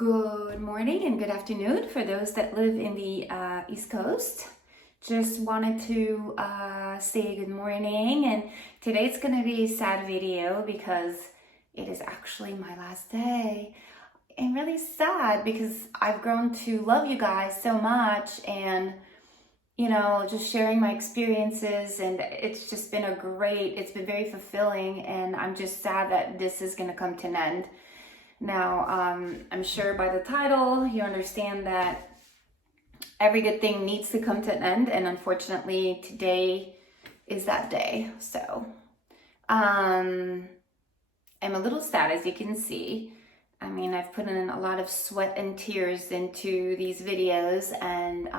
Good morning and good afternoon for those that live in the East Coast. Just wanted to say good morning, and today's gonna be a sad video because it is actually my last day. And really sad because I've grown to love you guys so much, and just sharing my experiences, and it's just been it's been very fulfilling, and I'm just sad that this is gonna come to an end. Now, I'm sure by the title, you understand that every good thing needs to come to an end, and unfortunately, today is that day. So, I'm a little sad, as you can see. I mean, I've put in a lot of sweat and tears into these videos, and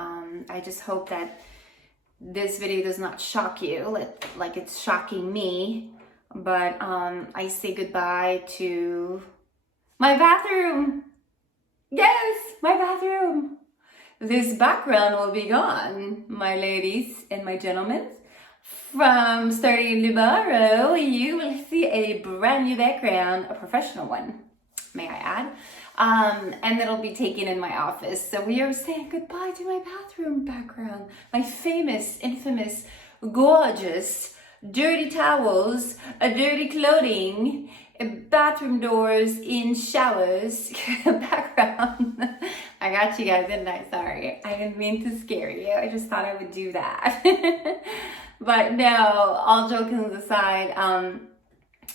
I just hope that this video does not shock you like it's shocking me. But I say goodbye to my bathroom. Yes, my bathroom. This background will be gone, my ladies and my gentlemen. From starting tomorrow, you will see a brand new background, a professional one, may I add. And it'll be taken in my office. So we are saying goodbye to my bathroom background. My famous, infamous, gorgeous, dirty towels, dirty clothing, bathroom doors in showers background. I got you guys, didn't I? Sorry, I didn't mean to scare you. I just thought I would do that. But no, all joking aside,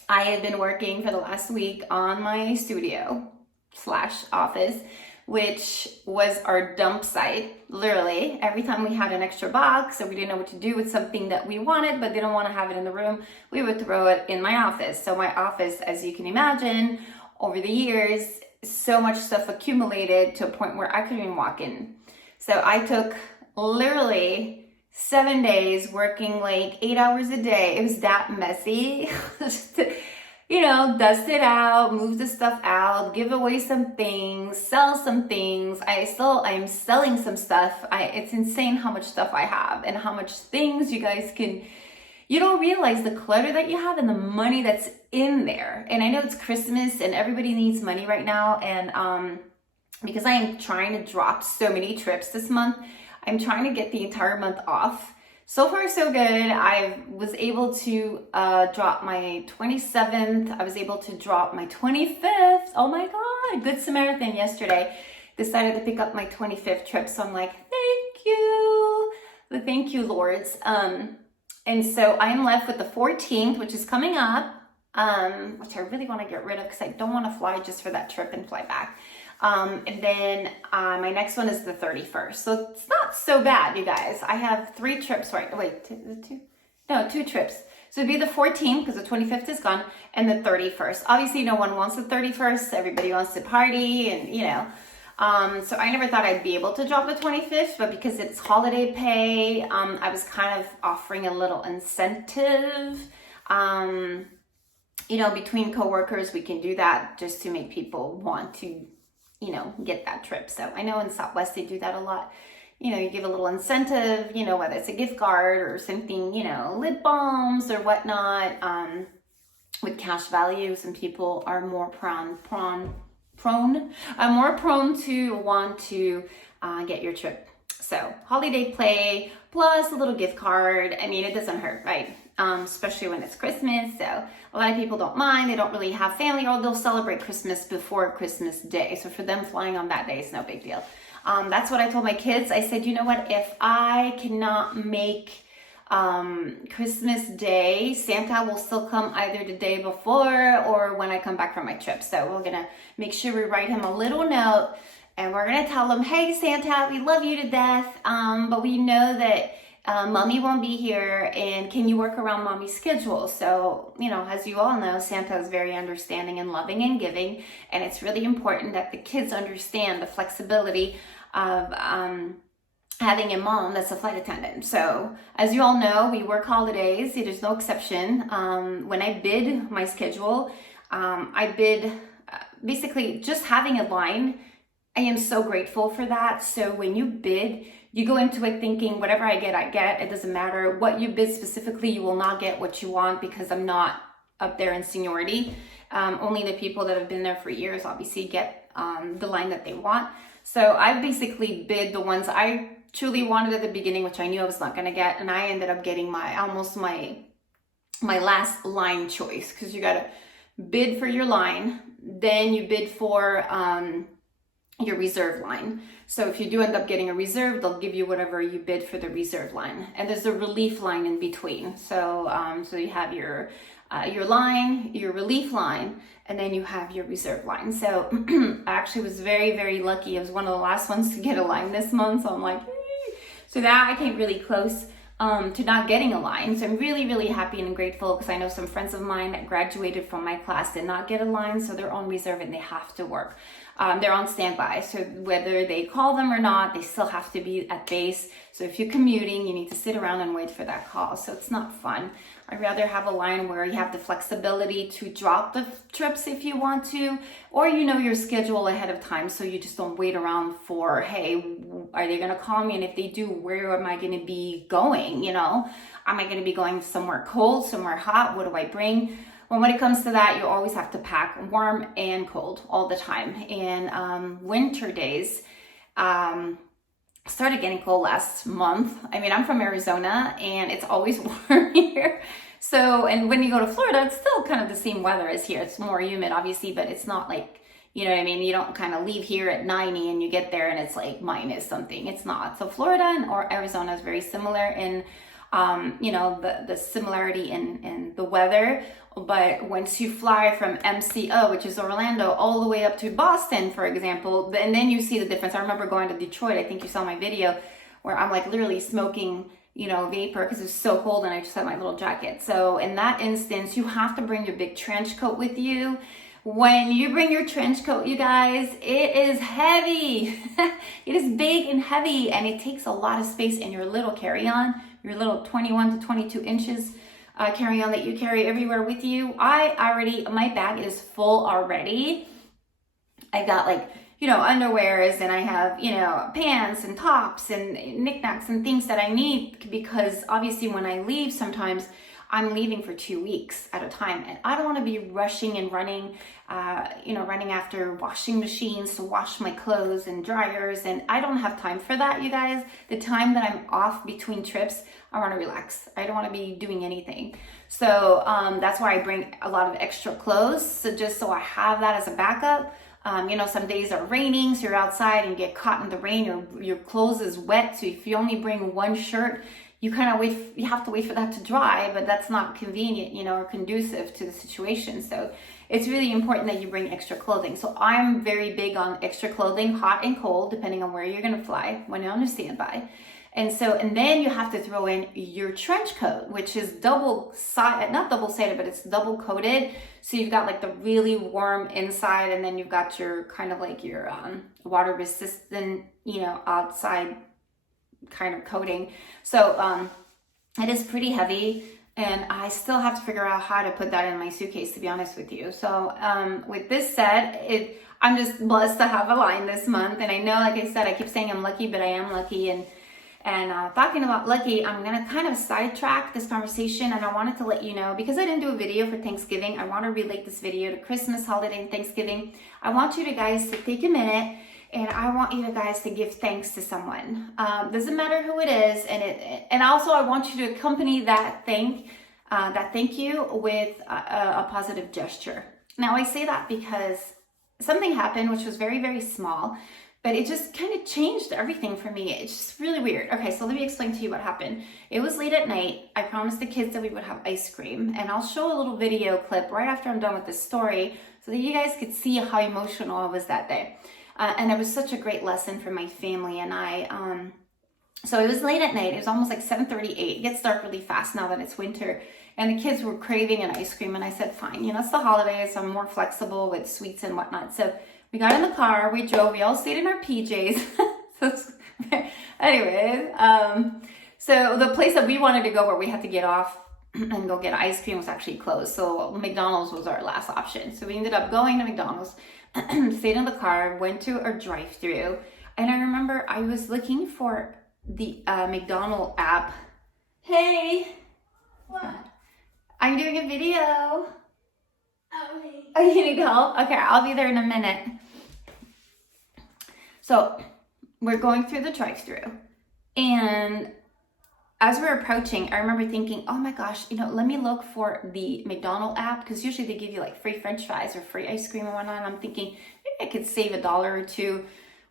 I had been working for the last week on my studio/office, which was our dump site. Literally, every time we had an extra box or we didn't know what to do with something that we wanted but didn't want to have it in the room, we would throw it in my office. So my office, as you can imagine, over the years, so much stuff accumulated to a point where I couldn't even walk in. So I took literally 7 days working like 8 hours a day. It was that messy. Just to, dust it out, move the stuff out, give away some things, sell some things. I'm selling some stuff. It's insane how much stuff I have and how much things you guys you don't realize the clutter that you have and the money that's in there. And I know it's Christmas and everybody needs money right now. And because I am trying to drop so many trips this month, I'm trying to get the entire month off. So far, so good. I was able to drop my 27th. I was able to drop my 25th. Oh my God, Good Samaritan yesterday. Decided to pick up my 25th trip. So I'm like, thank you. Thank you, Lords. And so I'm left with the 14th, which is coming up, which I really want to get rid of because I don't want to fly just for that trip and fly back. And then my next one is the 31st. So it's not so bad, you guys. I have 3 trips, right? Wait, 2? No, 2 trips. So it'd be the 14th because the 25th is gone, and the 31st. Obviously, no one wants the 31st. Everybody wants to party, and so I never thought I'd be able to drop the 25th, but because it's holiday pay, I was kind of offering a little incentive. Between coworkers, we can do that just to make people want to get that trip. So I know in Southwest they do that a lot. You give a little incentive, whether it's a gift card or something, lip balms or whatnot, with cash value. Some people are more prone to want to get your trip. So holiday play plus a little gift card. I mean, it doesn't hurt, right? Especially when it's Christmas. So a lot of people don't mind. They don't really have family, or they'll celebrate Christmas before Christmas Day. So for them, flying on that day is no big deal. That's what I told my kids. I said, you know what? If I cannot make Christmas Day, Santa will still come either the day before or when I come back from my trip. So we're gonna make sure we write him a little note, and we're gonna tell him, hey Santa, we love you to death, but we know that mommy won't be here, and can you work around mommy's schedule? So, as you all know, Santa is very understanding and loving and giving, and it's really important that the kids understand the flexibility of having a mom that's a flight attendant. So as you all know, we work holidays. There's no exception. When I bid my schedule, I bid basically just having a line. I am so grateful for that. So when you bid, you go into it thinking whatever I get. It doesn't matter what you bid specifically. You will not get what you want because I'm not up there in seniority. Only the people that have been there for years obviously get the line that they want. So I basically bid the ones I truly wanted at the beginning, which I knew I was not going to get, and I ended up getting my last line choice, because you got to bid for your line, then you bid for your reserve line. So if you do end up getting a reserve, they'll give you whatever you bid for the reserve line, and there's a relief line in between. So so you have your line, your relief line, and then you have your reserve line. So I actually was very, very lucky. I was one of the last ones to get a line this month. So I'm like, "Yay." So now I came really close to not getting a line. So I'm really, really happy and grateful, because I know some friends of mine that graduated from my class did not get a line. So they're on reserve and they have to work. They're on standby. So whether they call them or not, they still have to be at base. So if you're commuting, you need to sit around and wait for that call. So it's not fun. I'd rather have a line where you have the flexibility to drop the trips if you want to, or you know your schedule ahead of time, so you just don't wait around for, hey, are they going to call me? And if they do, where am I going to be going? You know, am I going to be going somewhere cold, somewhere hot? What do I bring? Well, when it comes to that, you always have to pack warm and cold all the time. And winter days, started getting cold last month. I mean, I'm from Arizona and it's always warm here. So, and when you go to Florida, it's still kind of the same weather as here. It's more humid, obviously, but it's not like, you know what I mean? You don't kind of leave here at 90 and you get there and it's like minus something. It's not. So Florida or Arizona is very similar in, you know, the similarity in the weather. But once you fly from MCO, which is Orlando, all the way up to Boston, for example, and then you see the difference. I remember going to Detroit. I think you saw my video where I'm like literally smoking, you know, vapor because it's so cold and I just had my little jacket. So in that instance, you have to bring your big trench coat with you. When you bring your trench coat, you guys, it is heavy. It is big and heavy, and it takes a lot of space in your little carry-on, your little 21 to 22 inches carry-on that you carry everywhere with you. My bag is full already. I got like, you know, underwears, and I have, you know, pants and tops and knickknacks and things that I need, because obviously when I leave, sometimes I'm leaving for 2 weeks at a time, and I don't want to be rushing and running, you know, running after washing machines to wash my clothes and dryers, and I don't have time for that, you guys. The time that I'm off between trips, I want to relax. I don't want to be doing anything. So that's why I bring a lot of extra clothes, so just so I have that as a backup. You know, some days are raining, so you're outside and you get caught in the rain, your clothes is wet, so if you only bring one shirt, you have to wait for that to dry, but that's not convenient, you know, or conducive to the situation. So it's really important that you bring extra clothing. So I'm very big on extra clothing, hot and cold, depending on where you're going to fly when you're on a standby. And then you have to throw in your trench coat, which is not double sided, but it's double coated. So you've got like the really warm inside, and then you've got your kind of like your water resistant, you know, outside kind of coating. So it is pretty heavy, and I still have to figure out how to put that in my suitcase, to be honest with you. So with this said, I'm just blessed to have a line this month. And I know, like I said, I keep saying I'm lucky, but I am lucky. And talking about lucky, I'm going to kind of sidetrack this conversation, and I wanted to let you know, because I didn't do a video for Thanksgiving, I want to relate this video to Christmas, holiday, and Thanksgiving. I want you guys to take a minute, and I want you guys to give thanks to someone. Doesn't matter who it is, and also I want you to accompany that thank you with a positive gesture. Now I say that because something happened which was very, very small, but it just kind of changed everything for me. It's just really weird. Okay, so let me explain to you what happened. It was late at night. I promised the kids that we would have ice cream, and I'll show a little video clip right after I'm done with this story so that you guys could see how emotional I was that day. And it was such a great lesson for my family and I. So it was late at night. It was almost like 7:38. It gets dark really fast now that it's winter. And the kids were craving an ice cream. And I said, fine, you know, it's the holidays. So I'm more flexible with sweets and whatnot. So we got in the car. We drove. We all stayed in our PJs. Anyways, so the place that we wanted to go where we had to get off and go get ice cream was actually closed. So McDonald's was our last option. So we ended up going to McDonald's. Stayed in the car, went to a drive-through, and I remember I was looking for the McDonald's app. Hey, what? I'm doing a video. Oh, you need help? Okay, I'll be there in a minute. So we're going through the drive-thru, and as we're approaching, I remember thinking, oh my gosh, let me look for the McDonald's app, because usually they give you like free French fries or free ice cream and whatnot. And I'm thinking maybe I could save $1 or $2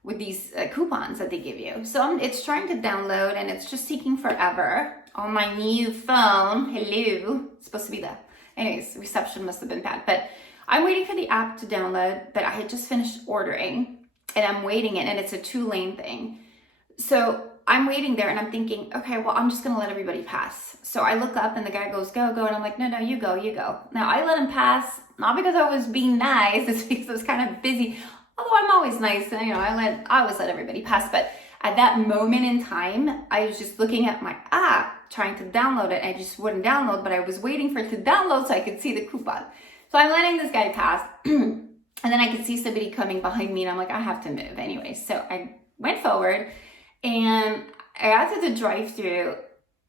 with these coupons that they give you. So it's trying to download, and it's just taking forever on my new phone. Hello, it's supposed to be that. Anyways, reception must have been bad, but I'm waiting for the app to download, but I had just finished ordering and I'm waiting it, and it's a 2-lane thing. So I'm waiting there and I'm thinking, okay, well, I'm just gonna let everybody pass. So I look up and the guy goes, go, go. And I'm like, no, you go. Now I let him pass, not because I was being nice, it's because I was kind of busy. Although I'm always nice, and I always let everybody pass. But at that moment in time, I was just looking at my app, trying to download it. I just wouldn't download, but I was waiting for it to download so I could see the coupon. So I'm letting this guy pass, and then I could see somebody coming behind me, and I'm like, I have to move anyway. So I went forward, and I got to the drive-thru,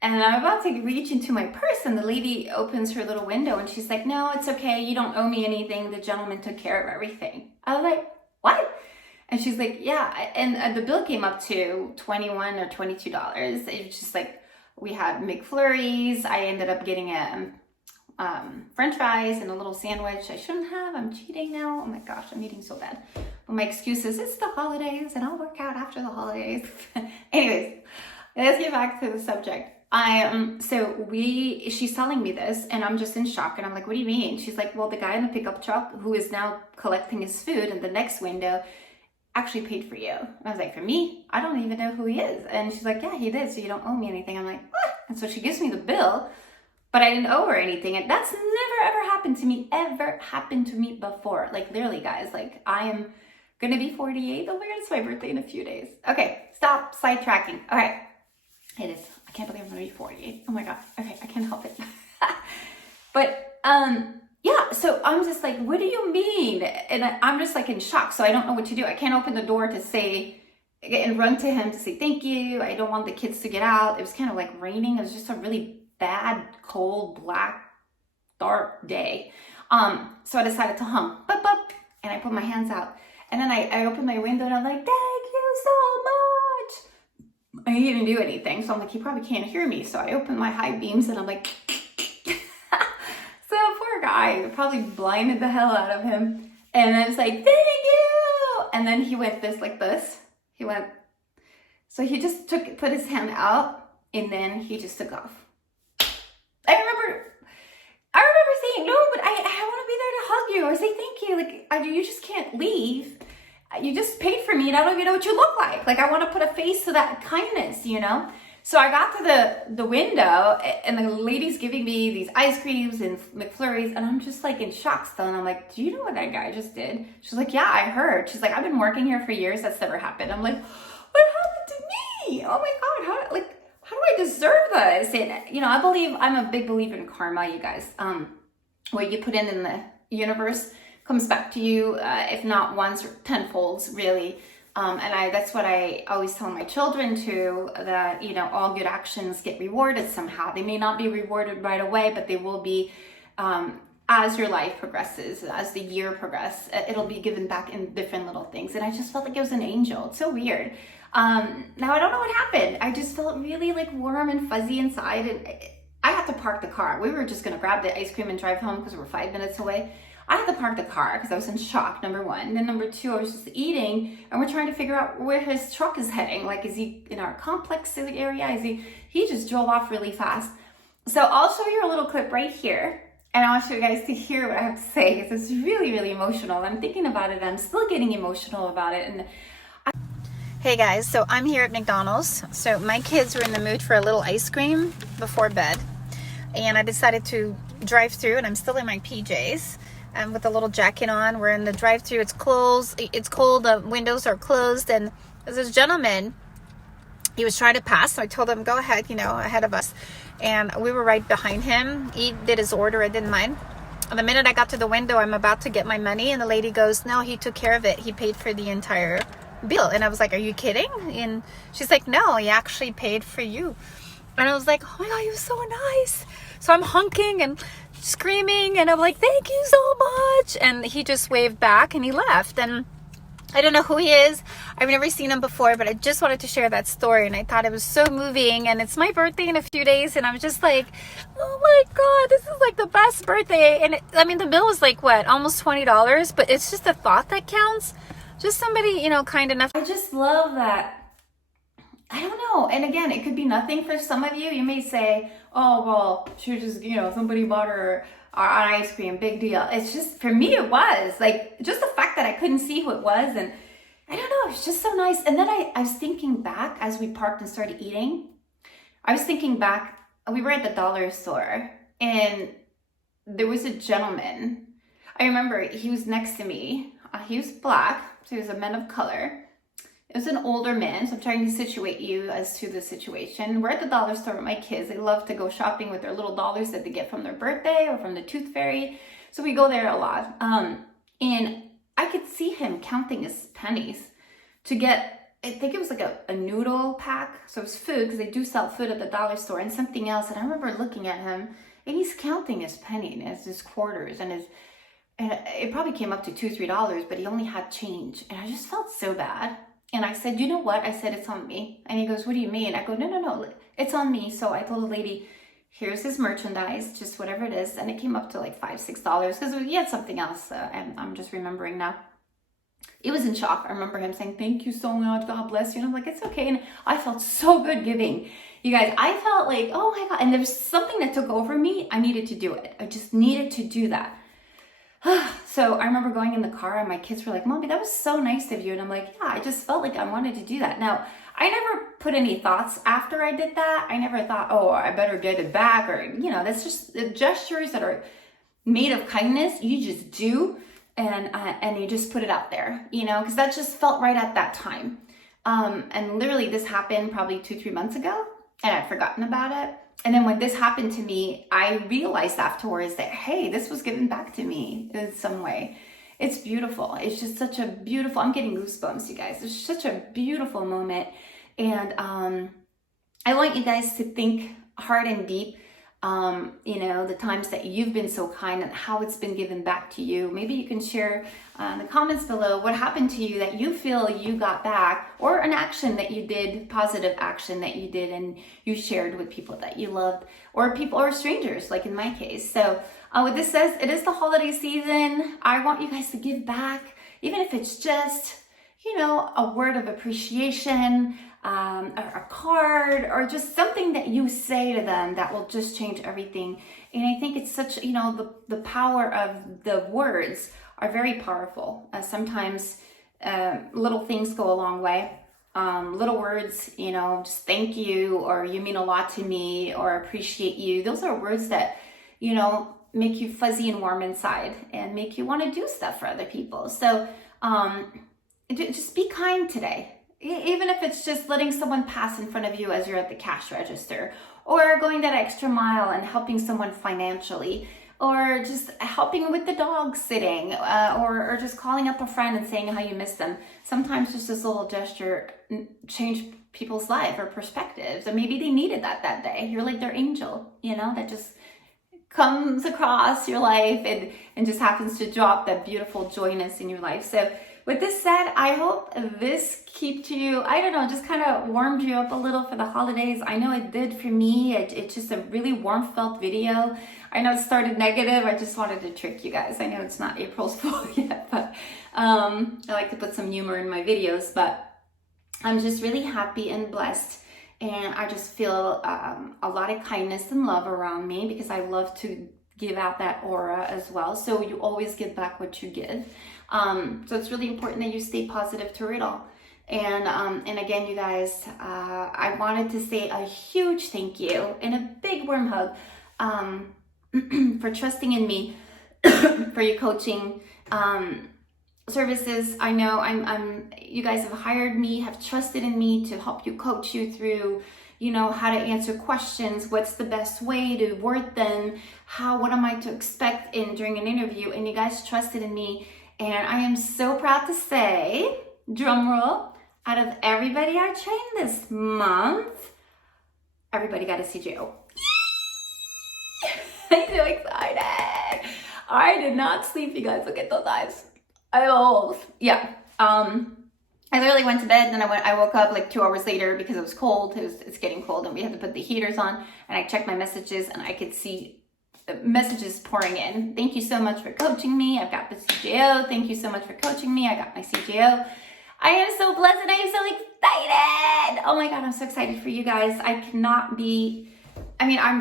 and I'm about to reach into my purse, and the lady opens her little window, and she's like, no, it's okay. You don't owe me anything. The gentleman took care of everything. I was like, what? And she's like, yeah. And the bill came up to $21 or $22. It was just like, we had McFlurries. I ended up getting a French fries and a little sandwich. I shouldn't have. I'm cheating now. Oh my gosh, I'm eating so bad. But my excuse is it's the holidays and I'll work out after the holidays. Anyways, let's get back to the subject. She's telling me this, and I'm just in shock, and I'm like, what do you mean? She's like, well, the guy in the pickup truck who is now collecting his food in the next window actually paid for you. And I was like, for me? I don't even know who he is. And she's like, yeah, he did, so you don't owe me anything. I'm like, what? And so she gives me the bill, but I didn't owe her anything. And that's never ever happened to me before. Like, literally, guys, like, I am gonna be 48. Oh my god, it's my birthday in a few days. Okay, stop sidetracking. Okay, it is. I can't believe I'm gonna be 48. Oh my god. Okay, I can't help it. But yeah, so I'm just like, what do you mean? And I'm just like in shock. So I don't know what to do. I can't open the door to say and run to him to say thank you. I don't want the kids to get out. It was kind of like raining. It was just a really bad, cold, black, dark day. So I decided to hum, bup, bup, and I put my hands out. And then I opened my window and I'm like, thank you so much. And he didn't do anything. So I'm like, he probably can't hear me. So I opened my high beams and I'm like, so poor guy, probably blinded the hell out of him. And I was like, thank you. And then he went like this. So he just put his hand out, and then he just took off. I remember saying, no, but I want to be there to hug you or say thank you. Like, you just can't leave. You just paid for me, and I don't even know what you look like. Like, I want to put a face to that kindness, So I got to the window, and the lady's giving me these ice creams and McFlurries, and I'm just like in shock still. And I'm like, do you know what that guy just did? She's like, yeah, I heard. She's like, I've been working here for years. That's never happened. I'm like, what happened to me? Oh my God, how do I deserve this? And, I'm a big believer in karma, you guys. What you put in the universe comes back to you, if not once or tenfolds, really. And that's what I always tell my children too, that, all good actions get rewarded somehow. They may not be rewarded right away, but they will be, as your life progresses, as the year progresses, it'll be given back in different little things. And I just felt like it was an angel. It's so weird. Now I don't know what happened. I just felt really like warm and fuzzy inside, and I had to park the car. We were just gonna grab the ice cream and drive home because we're 5 minutes away. I had to park the car because I was in shock, number one. And then number two, I was just eating, and we're trying to figure out where his truck is heading. Like, is he in our complex area? He just drove off really fast. So I'll show you a little clip right here. And I want you guys to hear what I have to say, because it's really, really emotional. I'm thinking about it. I'm still getting emotional about it. And hey guys, so I'm here at McDonald's. So my kids were in the mood for a little ice cream before bed. And I decided to drive through, and I'm still in my PJs. With a little jacket on. We're in the drive-thru. It's closed. It's cold. The windows are closed. And there's this gentleman, he was trying to pass. So I told him, go ahead, ahead of us. And we were right behind him. He did his order. I didn't mind. And the minute I got to the window, I'm about to get my money. And the lady goes, no, he took care of it. He paid for the entire bill. And I was like, are you kidding? And she's like, no, he actually paid for you. And I was like, oh my God, he was so nice. So I'm honking and screaming, and I'm like, thank you so much. And he just waved back and he left. And I don't know who he is. I've never seen him before, but I just wanted to share that story, and I thought it was so moving. And it's my birthday in a few days, and I'm just like, oh my God, this is like the best birthday. And I mean, the bill was like, what, almost $20, but it's just the thought that counts. Just somebody, you know, kind enough. I just love that. I don't know. And again, it could be nothing for some of you. You may say, oh, well, she just, you know, somebody bought her an ice cream, big deal. It's just, for me, it was like just the fact that I couldn't see who it was. And I don't know, it's just so nice. And then I was thinking back as we parked and started eating. I was thinking back, we were at the dollar store and there was a gentleman. I remember he was next to me. He was black, so he was a man of color. It was an older man, so I'm trying to situate you as to the situation. We're at the dollar store with my kids. They love to go shopping with their little dollars that they get from their birthday or from the tooth fairy. So we go there a lot. And I could see him counting his pennies to get, I think it was like a noodle pack. So it was food, because they do sell food at the dollar store, and something else. And I remember looking at him, and he's counting his penny and his quarters and it probably came up to $2-3, but he only had change. And I just felt so bad. And I said, you know what? I said, it's on me. And he goes, what do you mean? I go, no, it's on me. So I told the lady, here's his merchandise, just whatever it is. And it came up to like $5-6 because he had something else. And I'm just remembering now. He was in shock. I remember him saying, thank you so much. God bless you. And I'm like, it's okay. And I felt so good giving. You guys, I felt like, oh my God. And there was something that took over me. I needed to do it. I just needed to do that. So I remember going in the car and my kids were like, Mommy, that was so nice of you. And I'm like, yeah, I just felt like I wanted to do that. Now, I never put any thoughts after I did that. I never thought, oh, I better get it back, or, you know, that's just the gestures that are made of kindness. You just do. And you just put it out there, you know, because that just felt right at that time. And literally this happened probably 2-3 months ago, and I'd forgotten about it. And then when this happened to me, I realized afterwards that, hey, this was given back to me in some way. It's beautiful. It's just such a beautiful, I'm getting goosebumps, you guys. It's such a beautiful moment. And I want you guys to think hard and deep, you know, the times that you've been so kind and how it's been given back to you. Maybe you can share in the comments below what happened to you that you feel you got back, or an action that you did, positive action that you did and you shared with people that you loved, or people or strangers, like in my case. So what this says, it is the holiday season. I want you guys to give back, even if it's just, you know, a word of appreciation, or a card, or just something that you say to them that will just change everything. And I think it's such, you know, the power of the words are very powerful. Sometimes little things go a long way. Little words, you know, just thank you, or you mean a lot to me, or appreciate you. Those are words that, you know, make you fuzzy and warm inside and make you want to do stuff for other people. So just be kind today. Even if it's just letting someone pass in front of you as you're at the cash register, or going that extra mile and helping someone financially, or just helping with the dog sitting, or just calling up a friend and saying how you miss them. Sometimes just this little gesture changed people's life or perspectives, or maybe they needed that day. You're like their angel, you know, that just comes across your life and just happens to drop that beautiful joyness in your life. So with this said, I hope this kept you, I don't know, just kind of warmed you up a little for the holidays. I know it did for me. It's just a really warm felt video. I know it started negative. I just wanted to trick you guys. I know it's not April's Fool yet, but I like to put some humor in my videos. But I'm just really happy and blessed. And I just feel a lot of kindness and love around me, because I love to give out that aura as well. So you always give back what you give. So it's really important that you stay positive through it all. And again, you guys, I wanted to say a huge thank you and a big warm hug for trusting in me, for your coaching services. I know you guys have hired me, have trusted in me to help you, coach you through, you know, how to answer questions, what's the best way to word them, what am I to expect during an interview, and you guys trusted in me. And I am so proud to say, drum roll, out of everybody I trained this month, everybody got a CJO. I'm so excited. I did not sleep, you guys. Look at those eyes. Yeah. I literally went to bed, then I woke up like 2 hours later because it was cold. It's getting cold and we had to put the heaters on, and I checked my messages and I could see messages pouring in. Thank you so much for coaching me. I've got the CJO. Thank you so much for coaching me. I got my CJO. I am so blessed and I am so excited. Oh my God, I'm so excited for you guys. I'm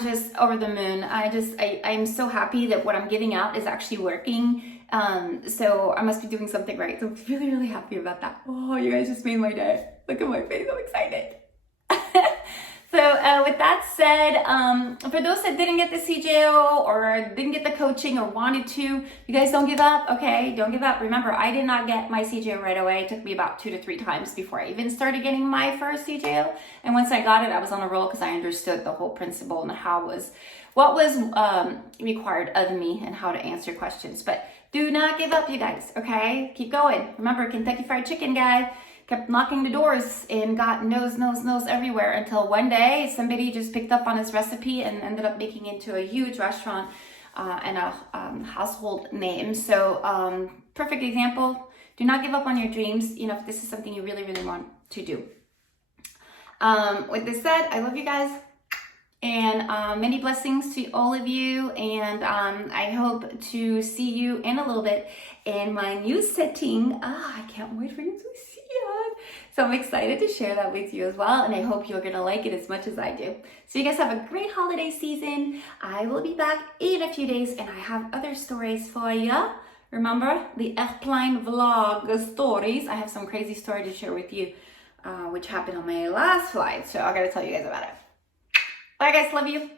just over the moon. I'm so happy that what I'm giving out is actually working. So I must be doing something right. So I'm really, really happy about that. Oh, you guys just made my day. Look at my face. I'm excited. So with that said, for those that didn't get the CJO or didn't get the coaching or wanted to, you guys don't give up, okay? Don't give up. Remember, I did not get my CJO right away. It took me about 2 to 3 times before I even started getting my first CJO. And once I got it, I was on a roll because I understood the whole principle and what was required of me and how to answer questions. But do not give up, you guys, okay? Keep going. Remember, Kentucky Fried Chicken guy kept knocking the doors and got no's everywhere until one day somebody just picked up on his recipe and ended up making it into a huge restaurant and a household name. So perfect example. Do not give up on your dreams, if this is something you really, really want to do. With this said, I love you guys. And many blessings to all of you, and I hope to see you in a little bit in my new setting. I can't wait for you to see it. So I'm excited to share that with you as well, and I hope you're gonna like it as much as I do. So you guys have a great holiday season. I will be back in a few days, and I have other stories for you. Remember the Airplane vlog stories. I have some crazy story to share with you, which happened on my last flight, so I gotta tell you guys about it. Bye guys, love you.